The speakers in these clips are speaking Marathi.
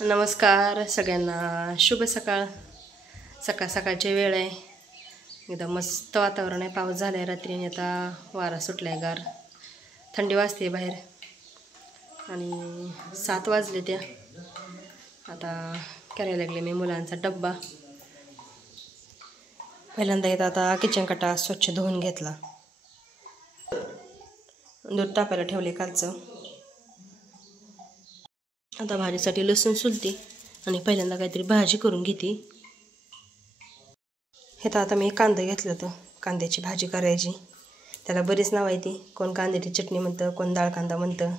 नमस्कार सगळ्यांना, शुभ सकाळ. सकाळची वेळ आहे. एकदम मस्त वातावरण आहे. पाऊस झाला आहे रात्री आणि आता वारा सुटला आहे गार. थंडी वाजते बाहेर आणि 7 वाजले त्या. आता करायला लागले मी मुलांचा डब्बा. पहिल्यांदा येतं आता किचन कटा स्वच्छ धुवून घेतला. दूध तापायला ठेवले कालचं. आता भाजीसाठी लसूण सुलते आणि पहिल्यांदा काहीतरी भाजी करून घेते. हे तर आता मी कांदा घेतलं होतं, कांद्याची भाजी करायची. त्याला बरीच नाव आहे ती. कोण कांद्याची चटणी म्हणतं, कोण डाळ कांदा म्हणतं.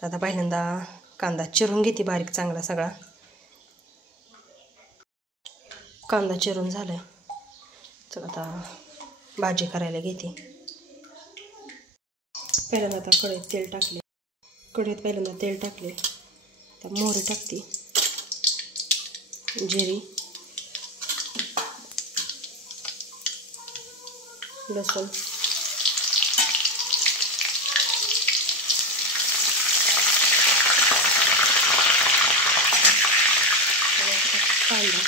तर आता पहिल्यांदा कांदा चिरून घेते बारीक चांगला सगळा. कांदा चिरून झालाय. तर आता भाजी करायला घेते. पहिल्यांदा आता कढईत तेल टाकले. पहिल्यांदा तेल टाकले. आता मोहरी टाकते, जिरी, लसूण, कांदा,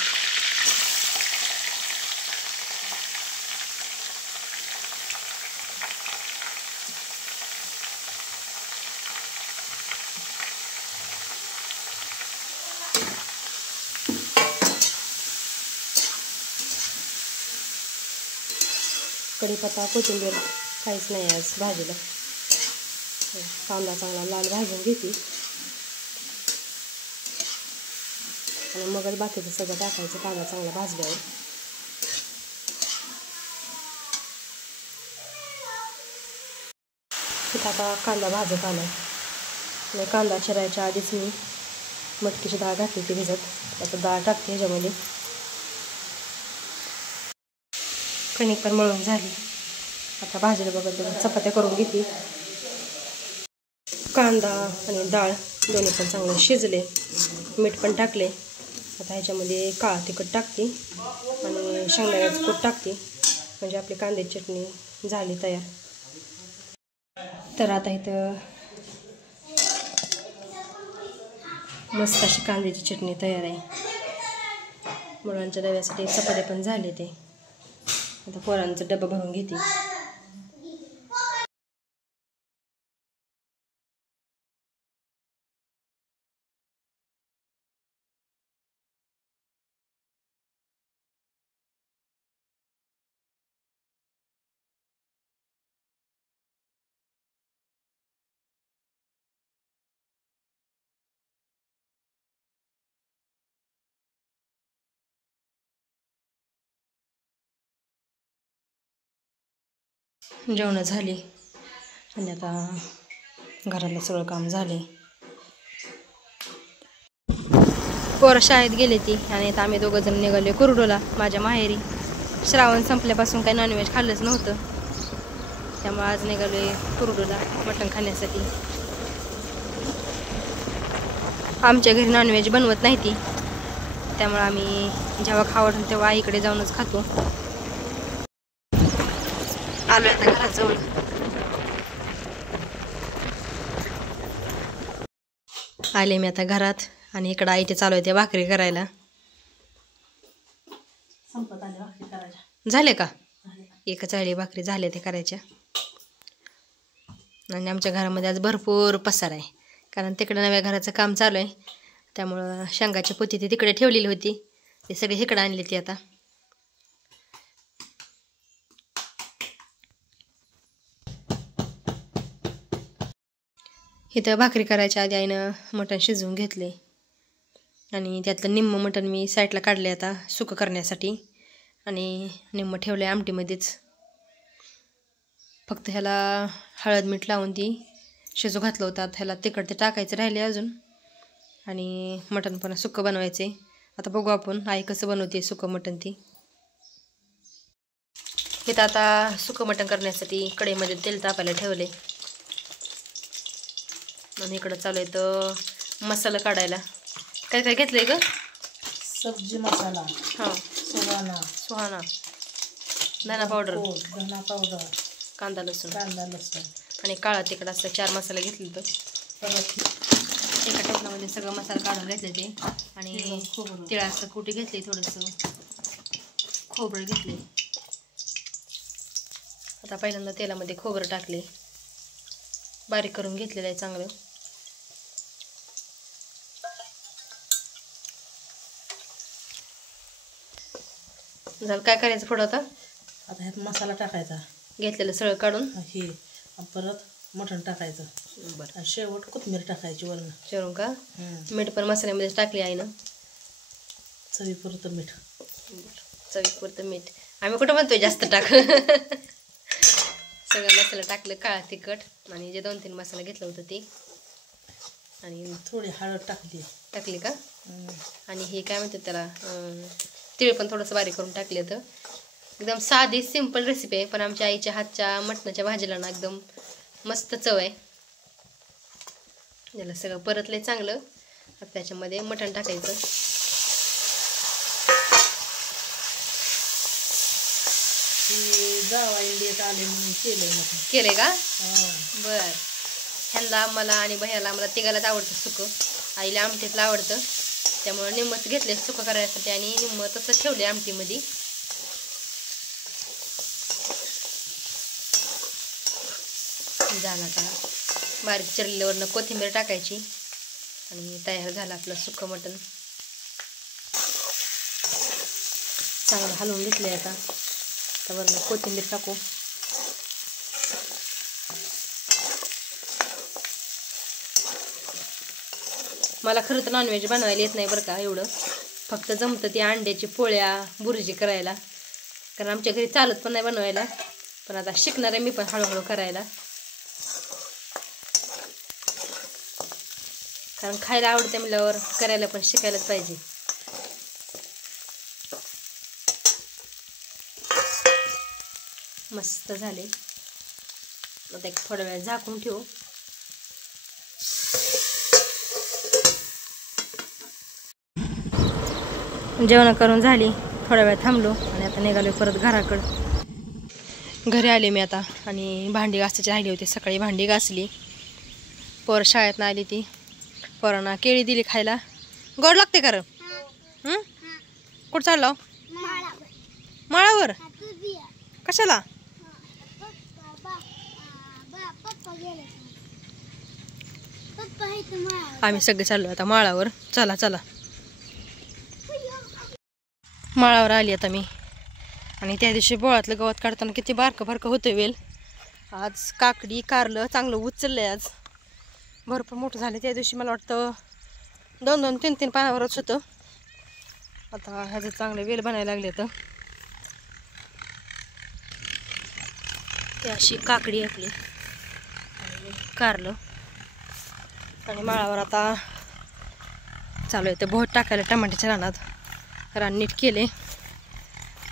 कढीपत्ता, कोथिंबीर काहीच नाही आज भाजीला. कांदा चांगला लाल भाजून घेते आणि मगच बाकीचं सगळं टाकायचं. कांदा चांगला भाजल्यावर तिथं आता कांदा भाजत आला आणि कांदा चिरायच्या आधीच मी मटकीची डाळ घातली ती भिजत. आता डाळ टाकते ह्याच्यामध्ये. कणिक पण मळून झाली. आता भाजीला बघत चपात्या करून घेते. कांदा आणि डाळ दोन्ही पण चांगलं शिजले. मीठ पण टाकले. आता ह्याच्यामध्ये काळा तिखट टाकते आणि शेंगदाण्याचं कूट टाकते. म्हणजे आपली कांद्याची चटणी झाली तयार. तर आता इथं मस्त अशी कांद्याची चटणी तयार आहे. मुलांच्या डब्यासाठी चपात्या पण झाले. ते आता पोरांचा डबा भरून घेते. जेवणं झाली आणि आता घरातलं सगळं काम झाले. पोरं शाळेत गेले ती आणि आता आम्ही दोघं जण निघाले कुरडूला माझ्या माहेरी. श्रावण संपल्यापासून काही नॉनव्हेज खाल्लंच नव्हतं, त्यामुळे आज निघाले कुरडूला मटण खाण्यासाठी. आमच्या घरी नॉनव्हेज बनवत नाही ती, त्यामुळे आम्ही जेव्हा खावं तेव्हा आईकडे जाऊनच खातो. आलो आता घरात जाऊन. आले मी आता घरात आणि इकडं आईचे चालू आहे त्या भाकरी करायला. संपत आले भाकरी करायच्या. झाले का? एकच आळी भाकरी झाल्या ते करायच्या. आणि आमच्या घरामध्ये आज भरपूर पसार आहे, कारण तिकडं नव्या घराचं काम चालू आहे. त्यामुळं शेंगाची पोती ती तिकडे ठेवलेली होती, ते सगळे इकडं आणली ती. आता इथं भाकरी करायच्या आधी आईनं मटण शिजवून घेतले आणि त्यातलं निम्म मटण मी साईडला काढले आता सुकं करण्यासाठी आणि निम्म ठेवलं आहे आमटीमध्येच. फक्त ह्याला हळद मीठ लावून ती शिजू घातलं होतं. ह्याला तिखट ते टाकायचं राहिले अजून आणि मटण पण सुकं बनवायचे. आता बघू आपण आई कसं बनवते सुकं मटण ती. इथं आता सुकं मटण करण्यासाठी कढईमध्ये तेल तापायला ठेवले आणि इकडं चालू आहे तर मसाला काढायला. काय काय घेतलंय ग? सब्जी मसाला, हां, सुहाना, धना पावडर, कांदा लसूण आणि काळा तिखट असं 4 मसाले घेतले. तर एका टोपणामध्ये सगळं मसाला काढून घेतले ते आणि तिळाचं कुटी घेतले, थोडंसं खोबरं घेतले. आता पहिल्यांदा तेलामध्ये खोबरं टाकले, बारीक करून घेतलेलं आहे चांगलं. झालं. काय करायचं पुढं आता ह्यात मसाला टाकायचा, घेतलेलं सगळं काढून हे परत मटण टाकायचं. बरं. आणि शेवट कोथिंबीर टाकायची वरून. चिरून का? मीठ पण मसाल्यामध्ये टाकले आहे ना, चवीपुरतं मीठ. चवीपुरतं मीठ. आम्ही कुठं म्हणतोय जास्त टाक. सगळं मसाला टाकलं, काळा तिखट आणि जे 2-3 मसाला घेतलं होतं ते, आणि थोडी हळद टाकली का? आणि हे काय म्हणतात त्याला, तीळ पण थोडंसं बारीक करून टाकले. तर एकदम साधी सिंपल रेसिपी आहे, पण आमच्या आईच्या हातच्या मटणाच्या भाजीला ना एकदम मस्त चव आहे. याला सगळं परतले चांगलं. आता त्याच्यामध्ये मटण टाकायचं. केलंय का? बर. ह्यांना मला आणि भैयाला मला तिघालाच आवडतं सुकं. आईला आमटीतलं आवडतं, त्यामुळे निम्मच घेतले सुकं करायसाठी आणि निम्म तसं ठेवले आमटीमध्ये. झाला का? बारीक चिरल्यावरनं कोथिंबीर टाकायची आणि तयार झालं आपलं सुकं मटण. चांगलं हलवून घेतलंय. आता त्यावरनं कोथिंबीर टाकू. मला खरं तर नॉनव्हेज बनवायला येत नाही बरं का एवढं, फक्त जमतं ती अंड्याची पोळ्या बुर्जी करायला, कारण आमच्या घरी चालत पण नाही बनवायला. पण आता शिकणार आहे मी पण हळूहळू करायला, कारण खायला आवडते म्हटल्यावर करायला पण शिकायलाच पाहिजे. मस्त झाले. आता एक थोडा वेळ झाकून ठेवू. जेवण करून झाली, थोडा वेळ थांबलो आणि आता निघालो परत घराकडं. घरी आले मी आता आणि भांडी घासायची राहिली होती. सकाळी भांडी घासली. पोर शाळेत आली, ती पोरांना केळी दिली खायला. गोड लागते का? कुठं चाललो? माळावर. कशाला? आम्ही सगळे चाललो आता माळावर. चला चला. माळावर आली आता मी. आणि त्या दिवशी बोळातलं गवत काढताना किती बारकं बारकं होतं वेल. आज काकडी कारलं चांगलं उचललंय. आज भरपूर मोठं झालं. त्या दिवशी मला वाटतं 2-2, 3-3 पानावरच होतं. आता ह्याचं चांगलं वेल बनायला लागले. तर ते अशी काकडी आपली आणि कारलं. आणि माळावर आता चालू आहे ते भोट टाकायला टमाट्याच्या रानात. रान नीट केले,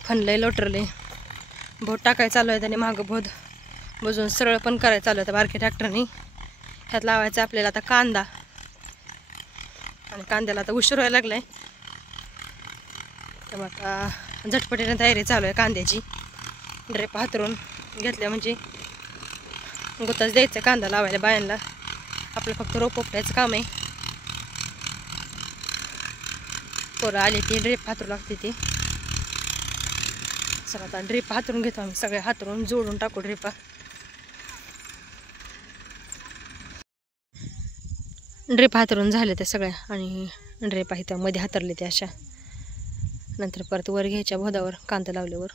फनलंय, लोटरले, भोट टाकायला चालू आहे. त्याने मागं भोत बुजून सरळ पण करायला चालू आहे बारक्या ट्रॅक्टरने. ह्यात लावायचं आपल्याला आता कांदा. आणि कांद्याला आता उशीर व्हायला लागलाय, त्यामुळे आता झटपटीने तयारी चालू आहे कांद्याची. ड्रेप हातरून घेतल्या म्हणजे गुताच द्यायचं कांदा लावायला बायांना. आपलं फक्त रोप उपटायचं काम आहे. पोरं आली ती ड्रेप हातरू लागते ती. चला आता ड्रेप हातरून घेतो आम्ही. सगळे हातरून जोडून टाकू ड्रेपा. ड्रेप हातरून झाले ते सगळ्या आणि ड्रेपा इथं मध्ये हातरले ते अशा. नंतर परत वर घ्यायच्या भोदावर कांदा लावल्यावर.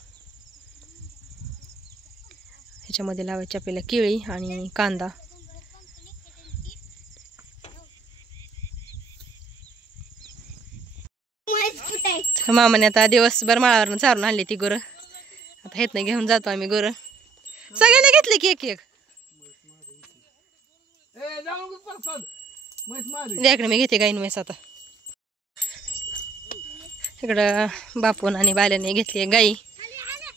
ह्याच्यामध्ये लावायची आपल्याला केळी आणि कांदा. मामाने आता दिवसभर माळावरनं चारून आणली ती गुरं. आता हेत नाही घेऊन जातो आम्ही गुरं. सगळ्यांनी घेतली की एक एक. इकडे मी घेते गाईन म्हैस. आता इकडं बापून आणि बाल्याने घेतली गाई.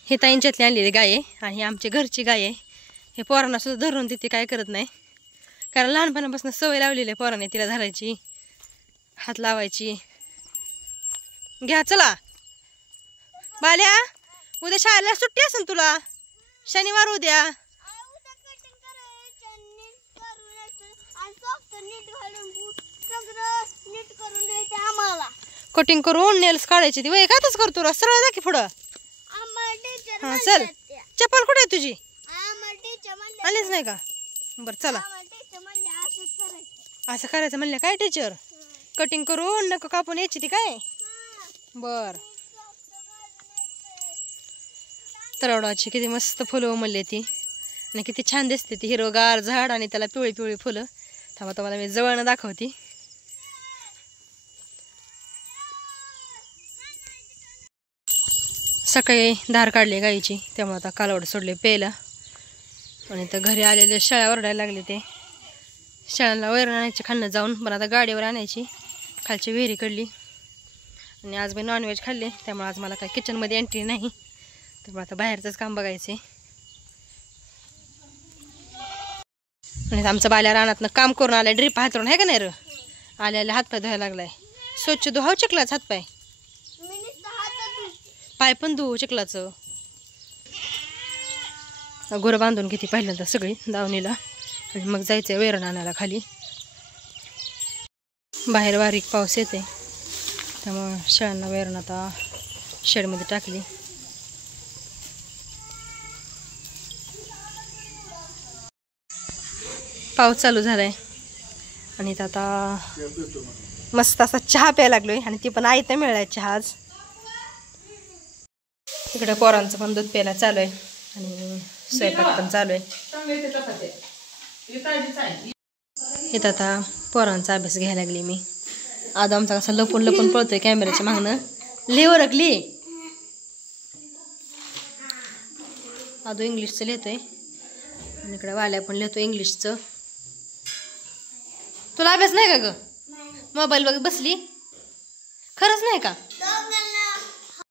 हे ताईंच्यातली आणलेली गाय आहे आणि आमची घरची गाय आहे. हे पोरांना सुद्धा धरून तिथे काय करत नाही, कारण लहानपणापासून सवय लावलेली आहे पोरांनी तिला धरायची, हात लावायची. घ्या चला बाल्या, उद्या शाळेला सुट्टी असेल तुला, शनिवार उद्या. कटिंग करून नेल्स काढायची ती वय कातच करतो सरळ जा की पुढं. हा चल. चप्पल कुठे आहे तुझी? आलीच नाही का? बरं चला. असं करायचं म्हणलं काय टीचर? कटिंग करून नका कापून यायची ती काय? बर. तरवडाची किती मस्त फुलं उमलली ती आणि किती छान दिसते ती हिरवगार झाड आणि त्याला पिवळी पिवळी फुलं. थांबा तुम्हाला मी जवळनं दाखवते. सकाळी धार काढली गाईची त्यामुळे आता कालवड सोडले प्यायला आणि तर घरी आलेले शेळ्या ओरडायला लागले. ते शेळ्यांना वैरण आणायची खाणं जाऊन पण आता गाडीवर आणायची. खालची विहिरी काढली आणि आज मी नॉनव्हेज खाल्ले त्यामुळे आज मला काय किचनमध्ये एंट्री नाही त्यामुळे आता बाहेरचंच काम बघायचे. आणि आमचं बाल्या रानातनं काम करून आलाय ड्रिप हातरून आहे का नाही र आले हातपाय धुवायला लागलाय. स्वच्छ धुवाव चिखलाच हातपाय पाय पण धुवू चिखलाचं. गुरं बांधून किती पहिल्यांदा सगळी दावणीला आणि मग जायचं वैरण आणायला खाली. बाहेर बारीक पाऊस येते त्यामुळं शेळ्यांना वैरण आता शेडमध्ये टाकली. पाऊस चालू झालाय आणि आता मस्त असा चहा प्यायला लागलोय आणि ती पण आयतं मिळालाय चहा आज. इकडे पोरांचं पण दूध प्यायला चालू आहे आणि स्वयंपाक पण चालू आहे. इथं आता पोरांचा अभ्यास घ्यायला लागली मी. आज आमचा कसा लपून लपून पळतोय कॅमेऱ्याच्या मागणं. लिहू रगली आदू इंग्लिशचं लिहितोय आणि इकडे वाल्या पण लिहितो इंग्लिशचं. तुला अभ्यास नाही का ग? मोबाईल बघ बसली खरंच नाही का?